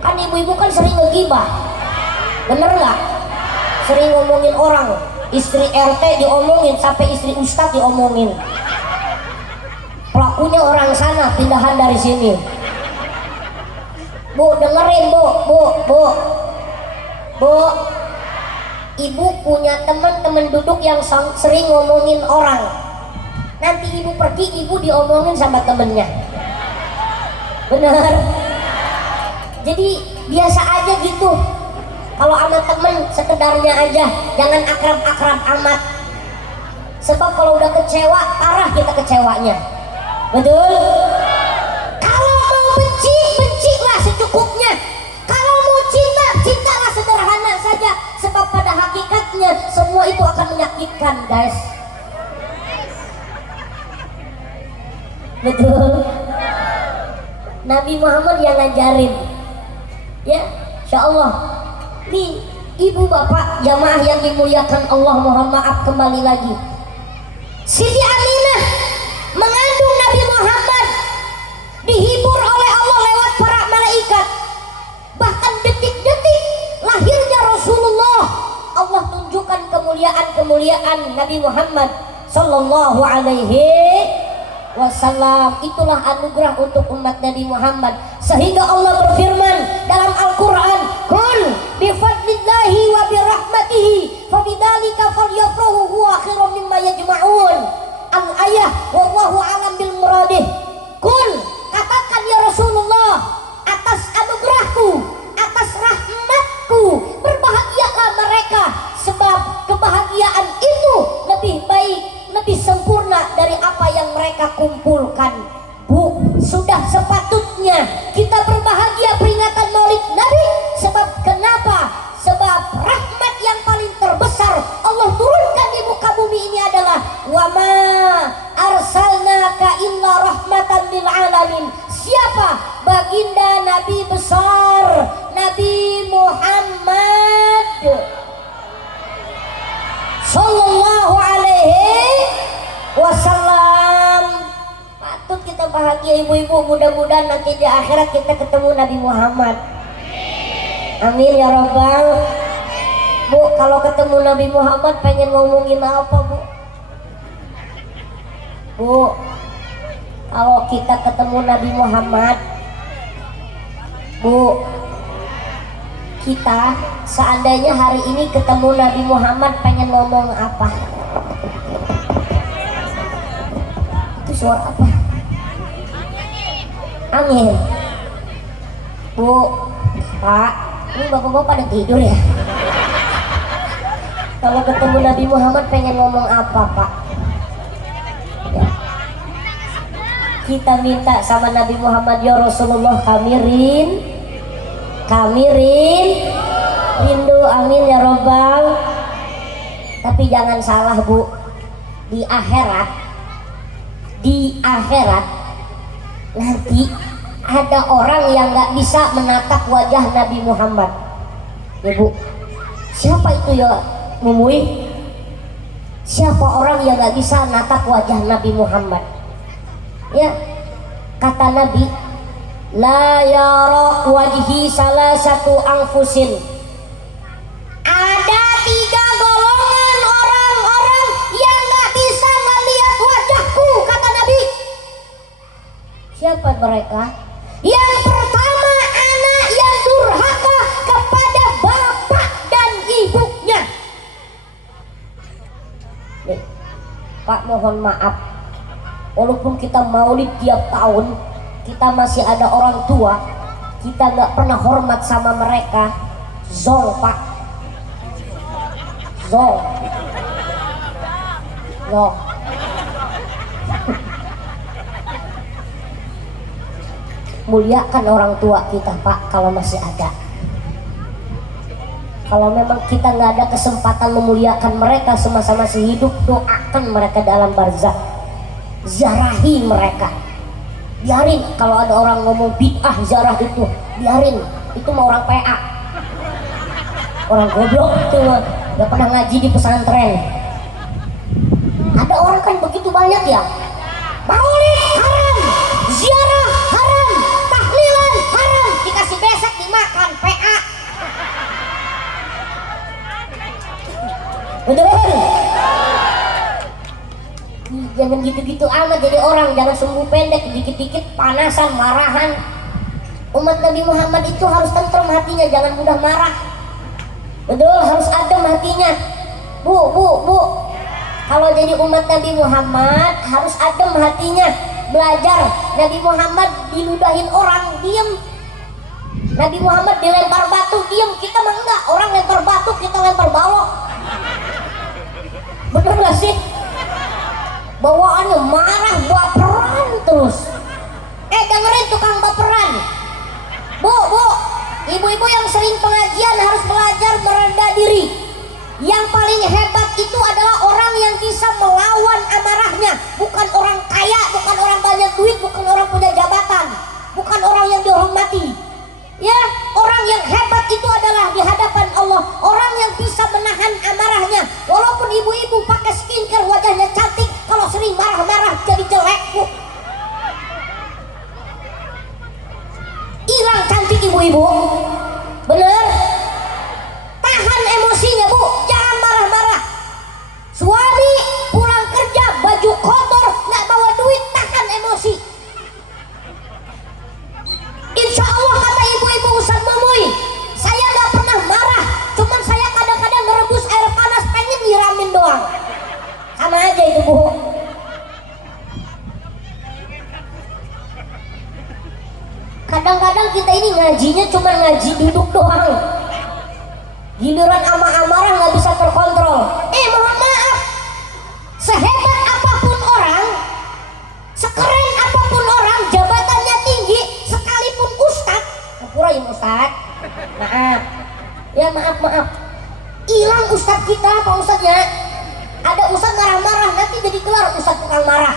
kan ibu-ibu kan sering ngegibah, bener nggak? Sering ngomongin orang, istri RT diomongin, sampai istri ustadz diomongin. Pelakunya orang sana, pindahan dari sini. Bu, dengerin Bu. ibu punya teman-teman duduk yang sering ngomongin orang. Nanti ibu pergi, ibu diomongin sama temennya. Benar. Jadi biasa aja gitu. Kalau sama temen sekedarnya aja, jangan akrab-akrab amat. Sebab kalau udah kecewa, parah kita kecewanya. Betul? Kalau mau benci, bencilah secukupnya. Kalau mau cinta, cintalah sederhana saja. Sebab pada hakikatnya semua itu akan menyakitkan, guys. Betul? Nabi Muhammad yang ngajarin. Ya, insya Allah. Nih, ibu bapak jamaah yang dimuliakan Allah, mohon maaf kembali lagi. Siti Aminah mengandung Nabi Muhammad, dihibur oleh Allah lewat para malaikat. Bahkan detik-detik lahirnya Rasulullah, Allah tunjukkan kemuliaan Nabi Muhammad sallallahu alaihi wasallam. Itulah anugerah untuk umat Nabi Muhammad, sehingga Allah berfirman dalam Al-Quran, "Qul bifadlillahi wa birahmatihi fabidzalika falyafrahu huwa khairum mimma yajma'un." Al-ayah, wallahu a'lam bil muradih. Qul, katakan ya Rasulullah, atas anugerahku, atas rahmatku berbahagialah mereka, sebab kebahagiaan itu lebih baik, lebih sempurna dari apa yang mereka kumpulkan. Bu, sudah sepatutnya kita berbahagia peringatan Maulid Nabi. Sebab kenapa? Sebab rahmat yang paling terbesar Allah turunkan di muka bumi ini adalah wa ma arsalnaka illa rahmatan lil alamin. Siapa? Baginda Nabi besar Nabi Muhammad sallallahu alaihi wasallam. Patut kita bahagia ibu-ibu, mudah-mudahan nanti di akhirat kita ketemu Nabi Muhammad. Amin ya Rabbal. Bu, kalau ketemu Nabi Muhammad pengen ngomongin apa, Bu? Bu, kalau kita ketemu Nabi Muhammad, Bu, kita seandainya hari ini ketemu Nabi Muhammad pengen ngomong apa? Itu suara apa? Angin. Bu, Pak, ini bapak-bapak pada tidur ya? Kalau ketemu Nabi Muhammad pengen ngomong apa, Pak? Ya. Kita minta sama Nabi Muhammad, ya Rasulullah, kami rindu, amin ya Rabbal. Tapi jangan salah, Bu, di akhirat nanti ada orang yang nggak bisa menatap wajah Nabi Muhammad. Ya Bu, siapa itu ya Mumui? Siapa orang yang nggak bisa natap wajah Nabi Muhammad? Ya, kata Nabi, la yara wajhi salah satu angfusin. Ada 3 golongan orang-orang yang nggak bisa melihat wajahku, kata Nabi. Siapa mereka? Yang pertama, anak yang durhaka kepada bapak dan ibunya. Nih, Pak, mohon maaf, walaupun kita maulid tiap tahun, kita masih ada orang tua, kita nggak pernah hormat sama mereka. Zong, Pak, zong. Muliakan orang tua kita, Pak, kalau masih ada. Kalau memang kita nggak ada kesempatan memuliakan mereka semasa masih hidup, doakan mereka dalam barzakh, ziarahi mereka. Biarin kalau ada orang ngomong bid'ah ziarah itu, biarin, itu mah orang PA, orang goblok itu mah, nggak pernah ngaji di pesantren. Ada orang kan begitu banyak ya, maulid haram, ziarah haram, tahlilan haram, dikasih besek dimakan PA. Betul? Jangan gitu-gitu amat jadi orang, jangan sumbu pendek, dikit-dikit panasan, marahan. Umat Nabi Muhammad itu harus tentrem hatinya, jangan mudah marah. Betul, harus adem hatinya. Bu. Kalau jadi umat Nabi Muhammad harus adem hatinya. Belajar. Nabi Muhammad diludahin orang, diem. Nabi Muhammad dilempar batu, diem. Kita mah enggak. Orang lempar batu, kita lempar balok. Bener gak sih? Bawaannya marah, baperan terus. Dengerin tukang baperan. Bu, ibu-ibu yang sering pengajian harus belajar merendah diri. Yang paling hebat itu adalah orang yang bisa melawan amarahnya. Bukan orang kaya, bukan orang banyak duit, bukan orang punya jabatan, bukan orang yang dihormati. Ya, orang yang hebat itu adalah di hadapan Allah, orang yang bisa menahan amarahnya. Walaupun ibu-ibu pakai skincare wajahnya cantik, kalau sering marah-marah jadi jelek, Bu. Hilang cantik ibu-ibu. Bener? Tahan emosinya, Bu. Jangan marah-marah. Suami pulang kerja baju kotor, nggak bawa duit, tahan emosi. Insya Allah kata ibu-ibu Ustaz Mumuy, saya nggak pernah marah, cuman saya kadang-kadang ngerebus air panas pengen nyiramin doang. Sama aja itu, Bu. Kadang-kadang kita ini ngajinya cuma ngaji duduk doang. Giliran amarah nggak bisa terkontrol. Mohon maaf, sehebat apapun orang, sekeren apapun orang, jabatannya tinggi, sekalipun ustadz, pura ya ustadz, maaf, ya maaf, hilang ustadz kita, Pak Ustadznya. Ada ustadz marah-marah, nanti jadi kelar ustadz tukang marah.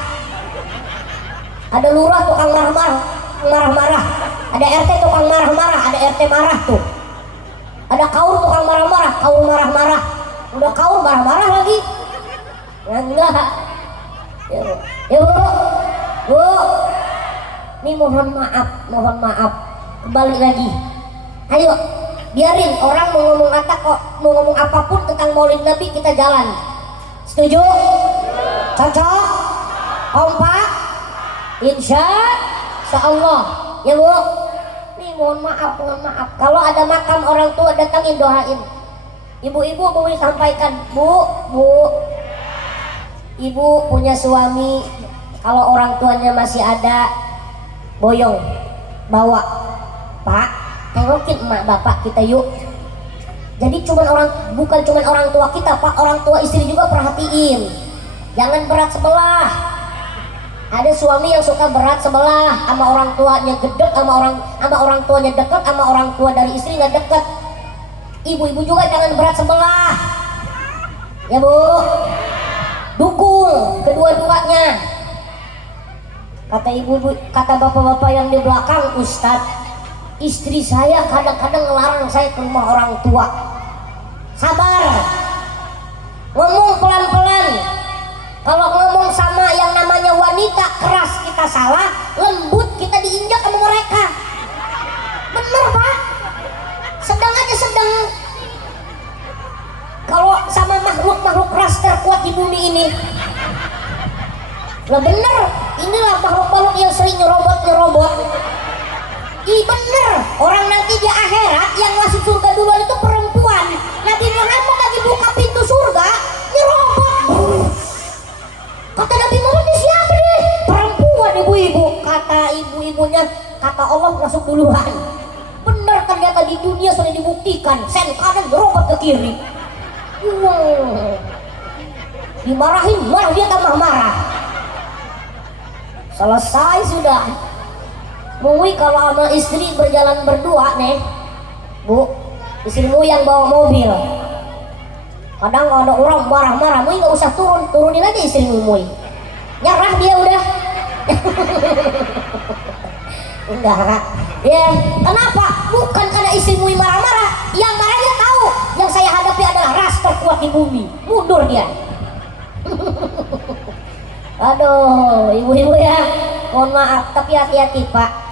Ada lurah tukang marah-marah, ada RT tukang marah-marah, ada RT marah tuh. Ada kaur tukang marah-marah, kaur marah-marah. Udah kaur marah-marah lagi. Ya enggak. Ya Bu. Ini mohon maaf. Kembali lagi. Ayo, biarin orang mau ngomong apapun tentang Maulid Nabi, kita jalan. Setuju? Cocok? Kompak? Insya Allah. Ya Bu. Mohon maaf. Kalau ada makam orang tua datangin, doain. Ibu-ibu boleh sampaikan, Bu, ibu punya suami, kalau orang tuanya masih ada, boyong, bawa, Pak, tengokin emak bapak kita yuk. Jadi bukan cuman orang tua kita, Pak, orang tua istri juga perhatiin. Jangan berat sebelah. Ada suami yang suka berat sebelah, sama orang tuanya gedek, sama orang tuanya dekat, sama orang tua dari istri nggak dekat. Ibu-ibu juga jangan berat sebelah, ya Bu. Dukung kedua-duanya. Kata bapak-bapak yang di belakang, Ustadz, istri saya kadang-kadang ngelarang saya ke rumah orang tua. Sabar, ngomong pelan-pelan. Kalau ngomong sama yang namanya wanita keras kita salah, lembut kita diinjak sama mereka. Bener Pak, sedang aja sedang. Kalau sama makhluk keras terkuat di bumi ini, lah bener, inilah makhluk yang sering nyerobot. Bener, orang nanti di akhirat yang masuk surga duluan itu perempuan. Nabi Muhammad lagi buka pintu surga, nyerobot. Kata Nabi Muhammad, siapa nih? Perempuan, ibu-ibu. Kata ibu-ibunya, kata Allah masuk duluan. Bener, ternyata di dunia sudah dibuktikan. Sen kanan berubah ke kiri. Dimarahin, malah dia tambah marah. Selesai sudah. Mui kalau sama istri berjalan berdua nih, Bu, istrimu yang bawa mobil. Kadang ada orang marah-marah, Mui nggak usah turunin aja istrimu, Mui. Nyerah dia udah. Enggak. Ya, kenapa? Bukan karena istri Mui marah-marah. Yang marahnya tahu, yang saya hadapi adalah ras terkuat di bumi. Mundur dia. Aduh, ibu-ibu ya, mohon maaf, tapi hati-hati Pak.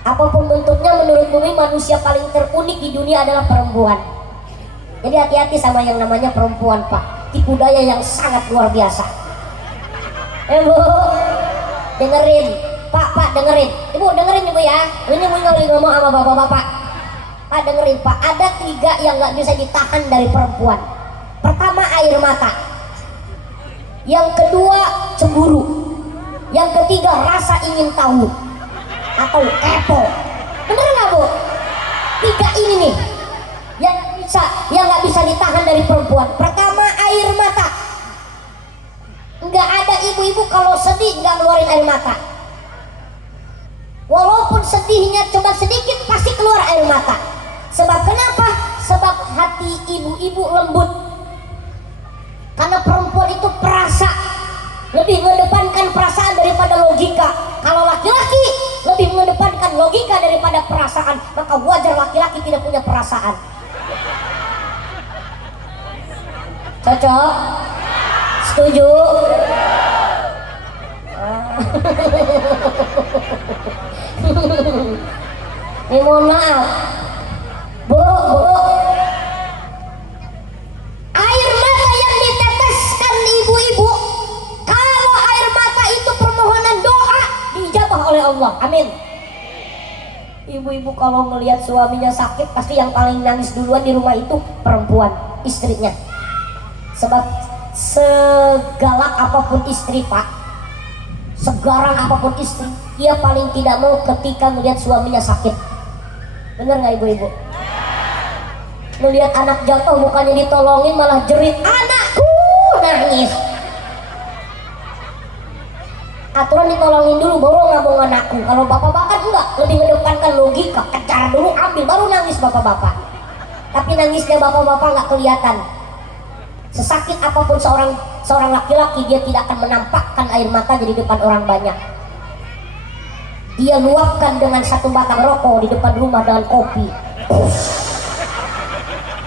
Apapun bentuknya, menurut Mui manusia paling terunik di dunia adalah perempuan. Jadi hati-hati sama yang namanya perempuan Pak. Tipu daya yang sangat luar biasa. Bu, dengerin. Pak dengerin. Ibu dengerin Ibu ya. Ini Mui nggak boleh ngomong sama bapak-bapak. Pak dengerin Pak, ada 3 yang nggak bisa ditahan dari perempuan. Pertama air mata, yang kedua cemburu, yang ketiga rasa ingin tahu atau kepo. Bener nggak Bu? 3 ini nih yang nggak bisa ditahan dari perempuan. Pertama air mata. Nggak ada ibu-ibu kalau sedih nggak ngeluarin air mata. Walaupun sedihnya cuma sedikit pasti keluar air mata. Sebab kenapa? Sebab hati ibu-ibu lembut. Karena perempuan itu perasa, lebih mengedepankan perasaan daripada logika. Kalau laki-laki lebih mengedepankan logika daripada perasaan, maka wajar laki-laki tidak punya perasaan. Cocok? Setuju? Mohon maaf Bu, air mata yang diteteskan ibu-ibu, kalau air mata itu permohonan doa, diijabah oleh Allah, amin. Ibu-ibu kalau melihat suaminya sakit, pasti yang paling nangis duluan di rumah itu perempuan, istrinya. Sebab segalak apapun istri Pak, segarang apapun istri, dia paling tidak mau ketika melihat suaminya sakit. Bener nggak ibu-ibu? Melihat anak jatuh bukannya ditolongin malah jerit, anakku, nangis. Aturan ditolongin dulu baru ngomong anakku. Kalau bapak-bapak enggak, lebih mengedepankan logika, kejar dulu ambil baru nangis bapak-bapak. Tapi nangisnya bapak-bapak nggak kelihatan. Sesakit apapun seorang laki-laki, dia tidak akan menampakkan air mata di depan orang banyak. Dia luapkan dengan 1 batang rokok di depan rumah dengan kopi.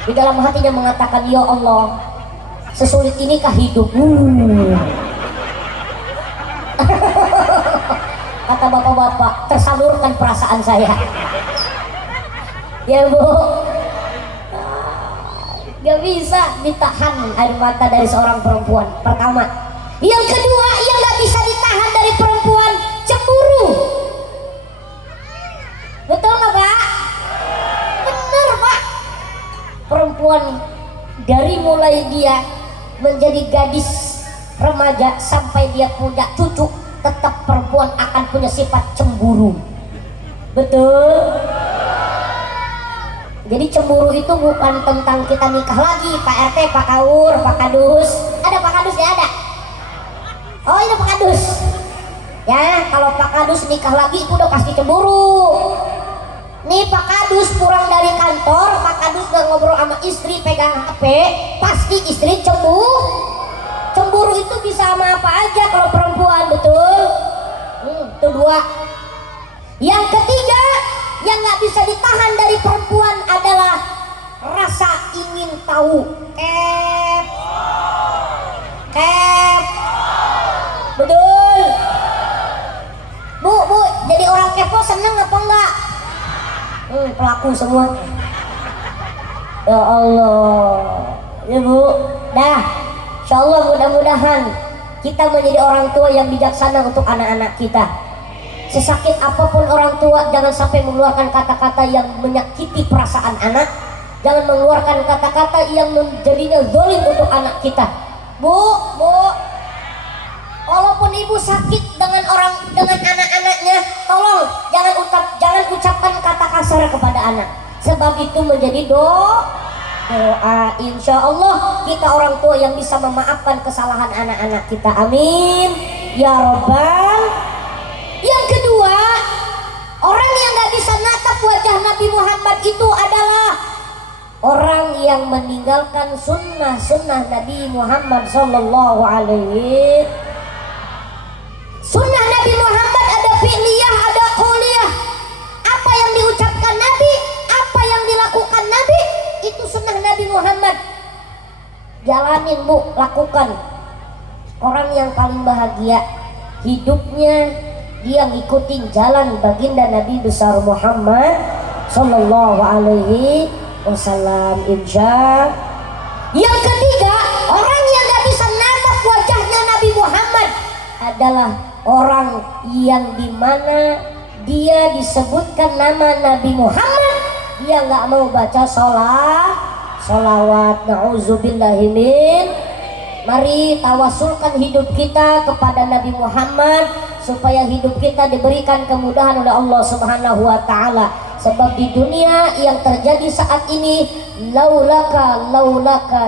Di dalam hatinya mengatakan, ya Allah, sesulit inikah hidup? Kata bapak-bapak, tersalurkan perasaan saya. Ya Bu, gak bisa ditahan air mata dari seorang perempuan. Pertama. Yang kedua, yang gak bisa ditahan dari perempuan, cemburu. Betul gak Pak? Bener Pak. Perempuan dari mulai dia menjadi gadis remaja sampai dia punya cucu, tetap perempuan akan punya sifat cemburu. Betul? Jadi cemburu itu bukan tentang kita nikah lagi, Pak RT, Pak Kaur, Pak Kadus. Ada Pak Kadus ya ada? Oh ini Pak Kadus. Ya kalau Pak Kadus nikah lagi itu udah pasti cemburu. Nih Pak Kadus pulang dari kantor, Pak Kadus gak ngobrol sama istri, pegang HP, pasti istri cemburu. Cemburu itu bisa sama apa aja kalau perempuan, betul? Itu 2. Yang ketiga, yang gak bisa ditahan dari perempuan adalah rasa ingin tahu. Kep. Betul. Bu, jadi orang kepo seneng apa enggak? Pelaku semua. Ya Allah. Ya Bu, dah. Insya Allah mudah-mudahan kita menjadi orang tua yang bijaksana untuk anak-anak kita. Sesakit apapun orang tua, jangan sampai mengeluarkan kata-kata yang menyakiti perasaan anak. Jangan mengeluarkan kata-kata yang menjadinya zalim untuk anak kita. Bu, walaupun ibu sakit dengan anak-anaknya, tolong jangan ucapkan kata kasar kepada anak. Sebab itu menjadi doa. Insya Allah kita orang tua yang bisa memaafkan kesalahan anak-anak kita. Amin ya Rabbal. Yang kedua, orang yang gak bisa natap wajah Nabi Muhammad itu adalah orang yang meninggalkan sunnah Nabi Muhammad sallallahu alaihi. Sunnah Nabi Muhammad ada fi'liyah, ada qauliyah. Apa yang diucapkan Nabi, apa yang dilakukan Nabi, itu sunnah Nabi Muhammad. Jalanin Bu, lakukan. Orang yang paling bahagia hidupnya, dia ngikutin jalan baginda Nabi besar Muhammad sallallahu alaihi wasallam. Insya. Yang ketiga, orang yang gak bisa natap wajahnya Nabi Muhammad adalah orang yang dimana dia disebutkan nama Nabi Muhammad, Dia nggak mau baca sholawat. Na'udzubillahimin. Mari tawasulkan hidup kita kepada Nabi Muhammad supaya hidup kita diberikan kemudahan oleh Allah Subhanahu wa taala. Sebab di dunia yang terjadi saat ini, laulaka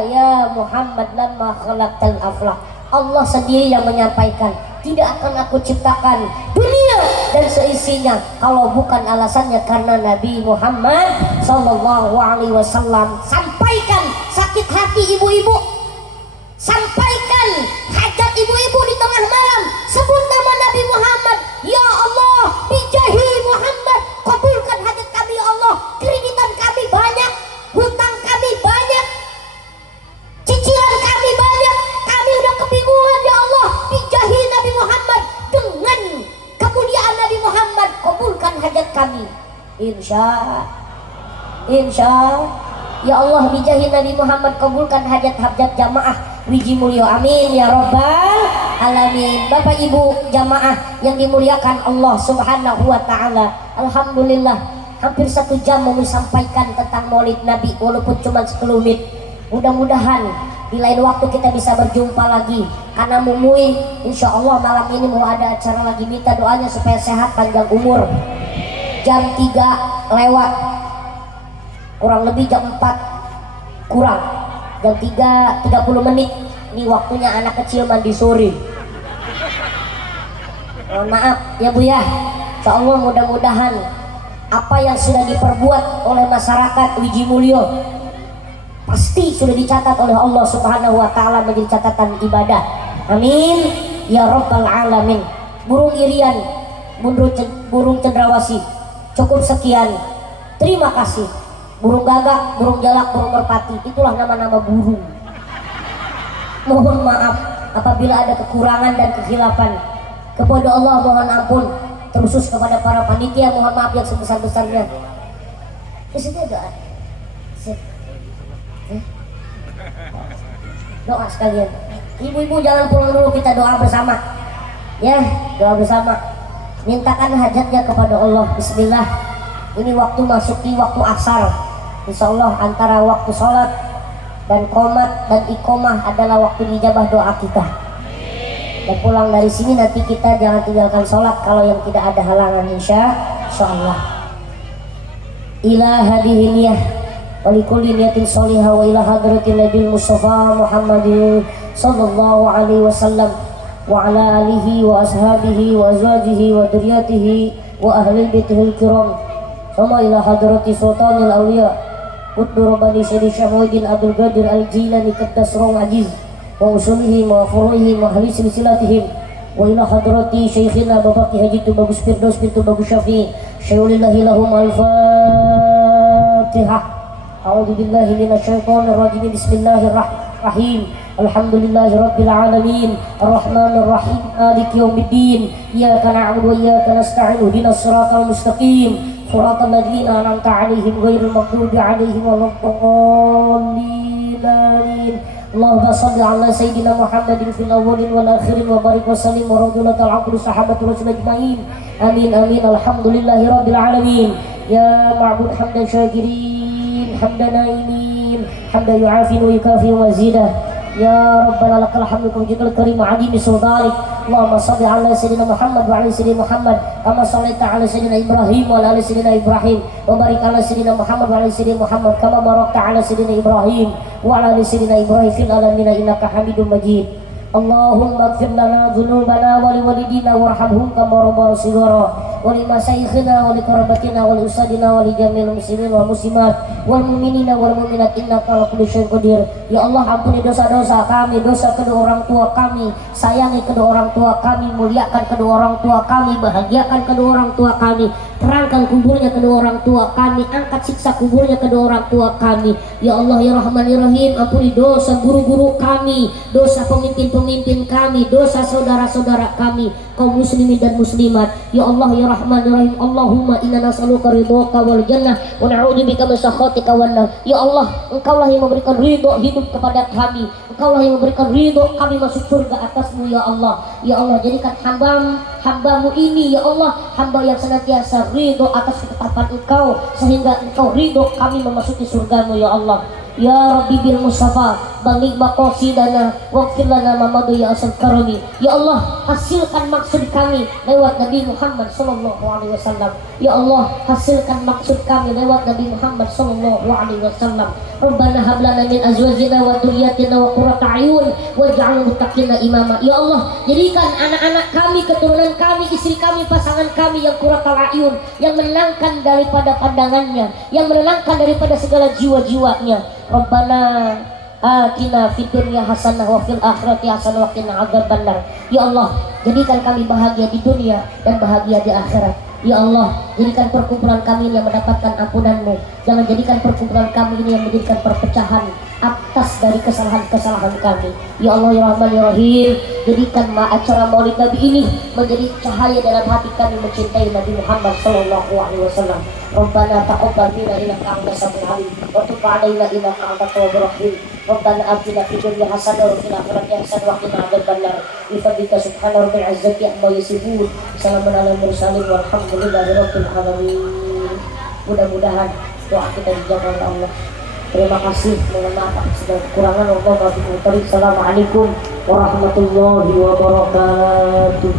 ya Muhammad lamma khalaqtal aflak. Allah sendiri yang menyampaikan, tidak akan aku ciptakan dunia dan seisinya kalau bukan alasannya karena Nabi Muhammad sallallahu alaihi wasallam. Sampaikan sakit hati ibu-ibu, sampaikan hajat ibu-ibu di tengah malam, sebut nama Nabi Muhammad. Ya Allah, bijahi Muhammad, kabulkan hajat kami ya Allah. Kreditan kami banyak, hutang kami banyak, cicilan kami banyak, kami udah kebingungan ya Allah. Bijahi Nabi Muhammad, dengan kemuliaan Nabi Muhammad, kabulkan hajat kami. Insya ya Allah, bijahi Nabi Muhammad, kabulkan hajat-hajat jamaah wiji mulyo, amin ya rabbal alamin. Bapak ibu jamaah yang dimuliakan Allah subhanahu wa ta'ala, alhamdulillah hampir 1 jam mau sampaikan tentang maulid Nabi walaupun cuma sekelumit. Mudah-mudahan di lain waktu kita bisa berjumpa lagi, karena Mumui insya Allah malam ini mau ada acara lagi, minta doanya supaya sehat panjang umur. Jam 3 lewat kurang lebih, jam 4 kurang, jam 3:30 menit. Ini waktunya anak kecil mandi sore. Mohon maaf ya Bu ya. Insya Allah mudah-mudahan apa yang sudah diperbuat oleh masyarakat Wiji Mulyo pasti sudah dicatat oleh Allah Subhanahu wa ta'ala menjadi catatan ibadah, amin ya rabbal alamin. Burung irian, burung cendrawasih, cukup sekian, terima kasih. Burung gagak, burung jalak, burung merpati, itulah nama-nama burung. Mohon maaf apabila ada kekurangan dan kekhilafan. Kepada Allah mohon ampun, terkhusus kepada para panitia mohon maaf yang sebesar-besarnya. Di situ doa. Doa sekalian. Ibu-ibu jangan pulang dulu, kita doa bersama. Ya, doa bersama. Mintakan hajatnya kepada Allah. Bismillah. Ini waktu masuki waktu asar. Insya Allah antara waktu sholat dan qomat dan iqomah adalah waktu dijabah doa kita. Dan pulang dari sini nanti kita jangan tinggalkan sholat kalau yang tidak ada halangan, insya Allah. Ila hadhihi niyah wa likulli niyatin sholihah wa ila hadratin nabil mustafa Muhammadin sallallahu alaihi wasallam wa ala alihi wa ashabihi wa azwajihi wa dzurriyyatihi wa ahli baitihil kiram. Sama ila hadrati sultanil awliya Qutbu Rabbani Syedi Syahmuddin Abdul Qadir Al-Jilani Qaddas Rung Aziz wa usulihim wa furuihim wa ahli silsilatihim wa ila hadrati Syekhina Babaki Haji Tubagus Firdaus bintu Bagus Syafi'i syaulillahi lahum al-fatihah. A'udhu billahi minasyaitonir rajim. Bismillahirrahmanirrahim. Alhamdulillahi rabbil alamin arrahmanir rahim maliki yaumiddin iyyaka na'budu wa iyyaka nasta'in ihdinas siratal mustaqim صراط الذين أنعمت عليهم غير المغضوب عليهم ولا الضالين آمين. اللهم صل على سيدنا محمد في الأولين والآخرين وبارك وسلم ورضي الله تعالى عن صحابة رسول أجمعين آمين آمين. الحمد لله رب العالمين. يا معبود حمدا شاكرين حمدا نائمين حمدا يعافي ويكافي ومزيدا. يا ربنا لك الحمد بوجهك الكريم عظيم سلطانك. اللهم صل على سيدنا محمد وعلى سيدنا محمد كما صليت على سيدنا ابراهيم وعلى ال سيدنا ابراهيم وبارك على سيدنا محمد وعلى سيدنا محمد كما باركت على سيدنا ابراهيم وعلى ال سيدنا ابراهيم في العالمين انك حميد مجيد. اللهم اغفر لنا ذنوبنا ولوالدينا وارحمهم كما ربنا صغارا ولمشايخنا ولقرابتنا ولأساتذتنا ولجميع المسلمين والmuslimat wal mu'minina wal mu'minat innaka ala kulli syai'in qadir. Ya Allah, ampuni dosa-dosa kami, dosa kedua orang tua kami, sayangi kedua orang tua kami, muliakan kedua orang tua kami, bahagiakan kedua orang tua kami, terangkan kuburnya kedua orang tua kami, angkat siksa kuburnya kedua orang tua kami. Ya Allah ya Rahman ya Rahim, ampuni dosa guru-guru kami, dosa pemimpin-pemimpin kami, dosa saudara-saudara kami kaum muslimin dan muslimat. Ya Allah ya Rahman ya Rahim, Allahumma inna nas'aluka ridhaka wal jannah wa na'udzubika min sakhatika wan nar. Ya Allah, Engkaulah yang memberikan ridho hidup kepada kami, Engkaulah yang memberikan ridho kami masuk surga atasmu ya Allah. Ya Allah, jadikan hambamu ini ya Allah, hamba yang senantiasa ridho atas ketetapan Engkau, sehingga Engkau ridho kami memasuki surgamu ya Allah. Ya Rabbi bil Mustafa balik maqasidana waghfir lana ma madu ya asal karami. Ya Allah, hasilkan maksud kami lewat Nabi Muhammad sallallahu alaihi wasallam. Ya Allah, hasilkan maksud kami lewat Nabi Muhammad sallallahu alaihi wasallam. Rabbana hab lana min azwajina wa dhurriyyatina wa qurrata a'yun waj'alna muttaqina imama. Ya Allah, jadikan anak-anak kami, keturunan kami, istri kami, pasangan kami yang qurratal a'yun, yang menenangkan daripada pandangannya, yang menenangkan daripada segala jiwa-jiwanya. Rabbana atina fid dunya hasanah wa fil akhirati hasanah wa qina adzabannar. Ya Allah, jadikan kami bahagia di dunia dan bahagia di akhirat. Ya Allah, jadikan perkumpulan kami ini yang mendapatkan ampunan-Mu. Jangan jadikan perkumpulan kami ini yang menjadikan perpecahan atas dari kesalahan-kesalahan kami. Ya Allah ya Rahman ya Rahim, jadikan acara Maulid Nabi ini menjadi cahaya dalam hati kami mencintai Nabi Muhammad sallallahu alaihi wasallam. Rabbana taqabbal minna innaka antas samiul alim wa tub 'alaina innaka antat tawwabur rahim. Rabbana atina fid dunya hasanah wa fil akhirati hasanah wa qina adzabannar. Bi fadlika subhana rabbil izzati amma yasifun. Salamun alal mursalin walhamdulillahi rabbil alamin. Mudah-mudahan doa kita dijawab oleh Allah. Terima kasih, mohon maaf segala kekurangan. Assalamualaikum warahmatullahi wabarakatuh.